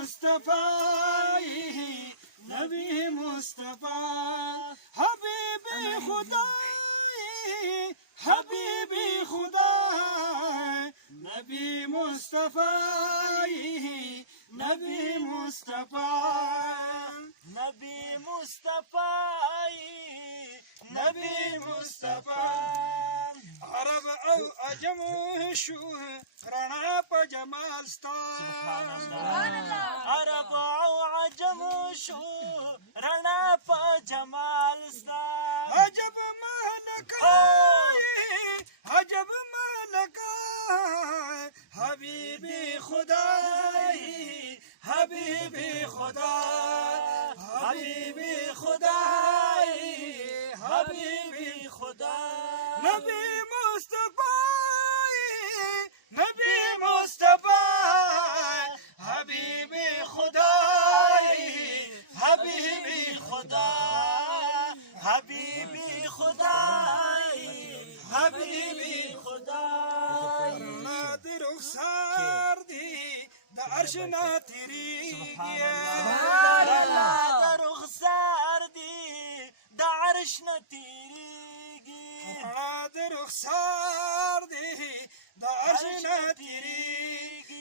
मुस्तफाई नबी मुस्तफा हबीबी खुदाई हबीबी खुदा नबी मुस्तफाई नबी मुस्तफा नबी मुस्तफाई नबी मुस्तफा अरब औ अजम शू रणा प जमाल स्ता अरब औ अजम शू रणा प जमाल स्ता अजब मालका अजब मालका हबीबी खुदाई हबीबी खुदा हबीबी खुदाई हबीबी खुदा नबी मुस्तफा नबी मुस्तफा हबीबी खुदाई हबीबी खुदा हबीबी खुदाई हबीबी खुदा नादिर रुखसार दी दर्शना तेरी रुखसार दी दारश न तेरी नादिर रुखसार दी दर्शना तेरी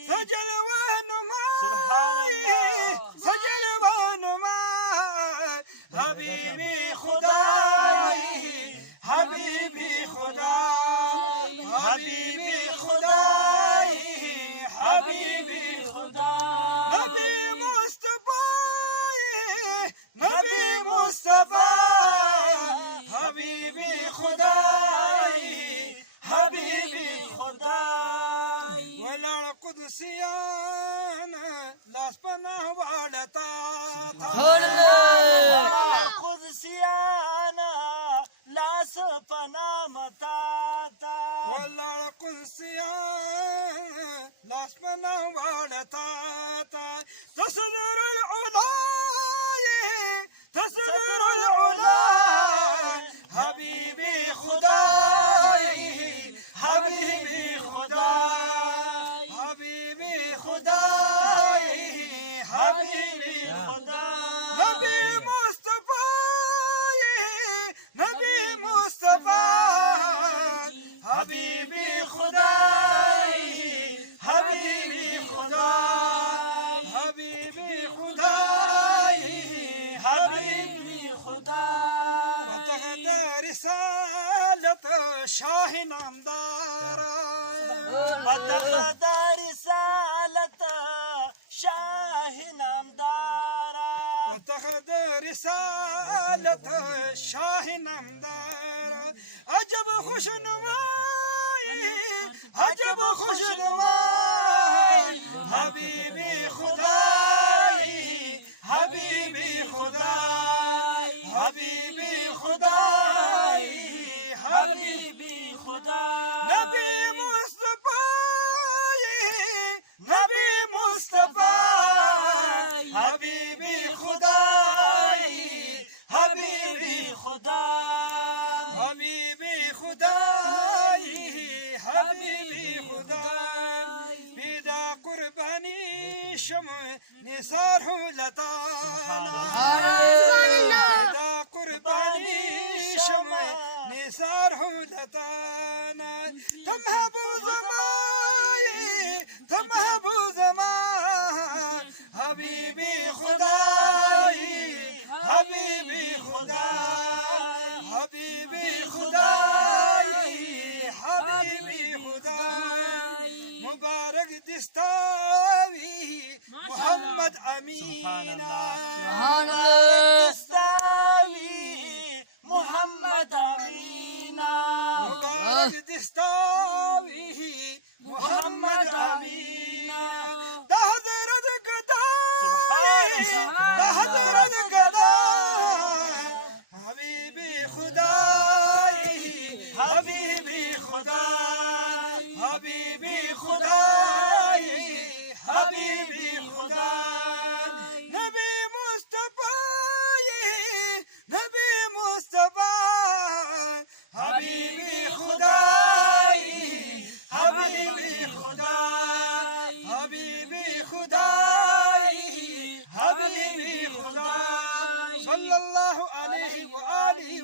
सजलवान सजलवान हबीबी खुदाई हबीबी खुदा हबीबी खुदाई हबीबी खुदा नबी मुस्तफा नबी मुस्तफा हबीबी खुदाई हबीबी खुदा वलड़ कुदसियान लास पनाह वाड़ता कुदसियाना लास पना मताता वलड़ कुदसियान लास पनाह वाड़ता तसदरुल उला हबीबी खुदाई हबीबी खुदा हबीबी खुदाई हबीबी खुदा नबी मुस्तफा नबी मुस्तफा हबीबी खुदाई हबीबी खुदा हबीबी खुदाई हबीबी खुदा रिसालत शाह नामदार रिसालत शाह नामदारा रिसालत शाह नामदार अजब खुशनुमाई अजब खुशनुमाई हबीबी खुदाई हबीबी खुदा हबीबी खुदाई हबीबी खुदा नबी मुस्तफा नबी मुस्तफा हबीबी खुदाई हबीबी खुदा हबीबी खुदाई हबीबी खुदा बिदा कुर्बानी शम निसार हो लता बिदा कुर्बानी शम निसार हो लता तुम महबूब हबीबी खुदाई हबीबी खुदा हबीबी खुदाई हबीबी खुदा मुबारक दिस्तावी मोहम्मद अमीना दस्तावी मोहम्मद अमीना मुबारक दिस्तावी मोहम्मद अमीना हज़रत गदाई हज़रत गदाई हबीबी खुदाई हबीबी खुदा हबीबी खुदाई हबीबी खुदा नबी मुस्तफा नबी मुस्तफा हबीबी खुदाई हबीबी खुदा हबीबी खुदाई सल्लल्लाहु अलैहि व आलिहि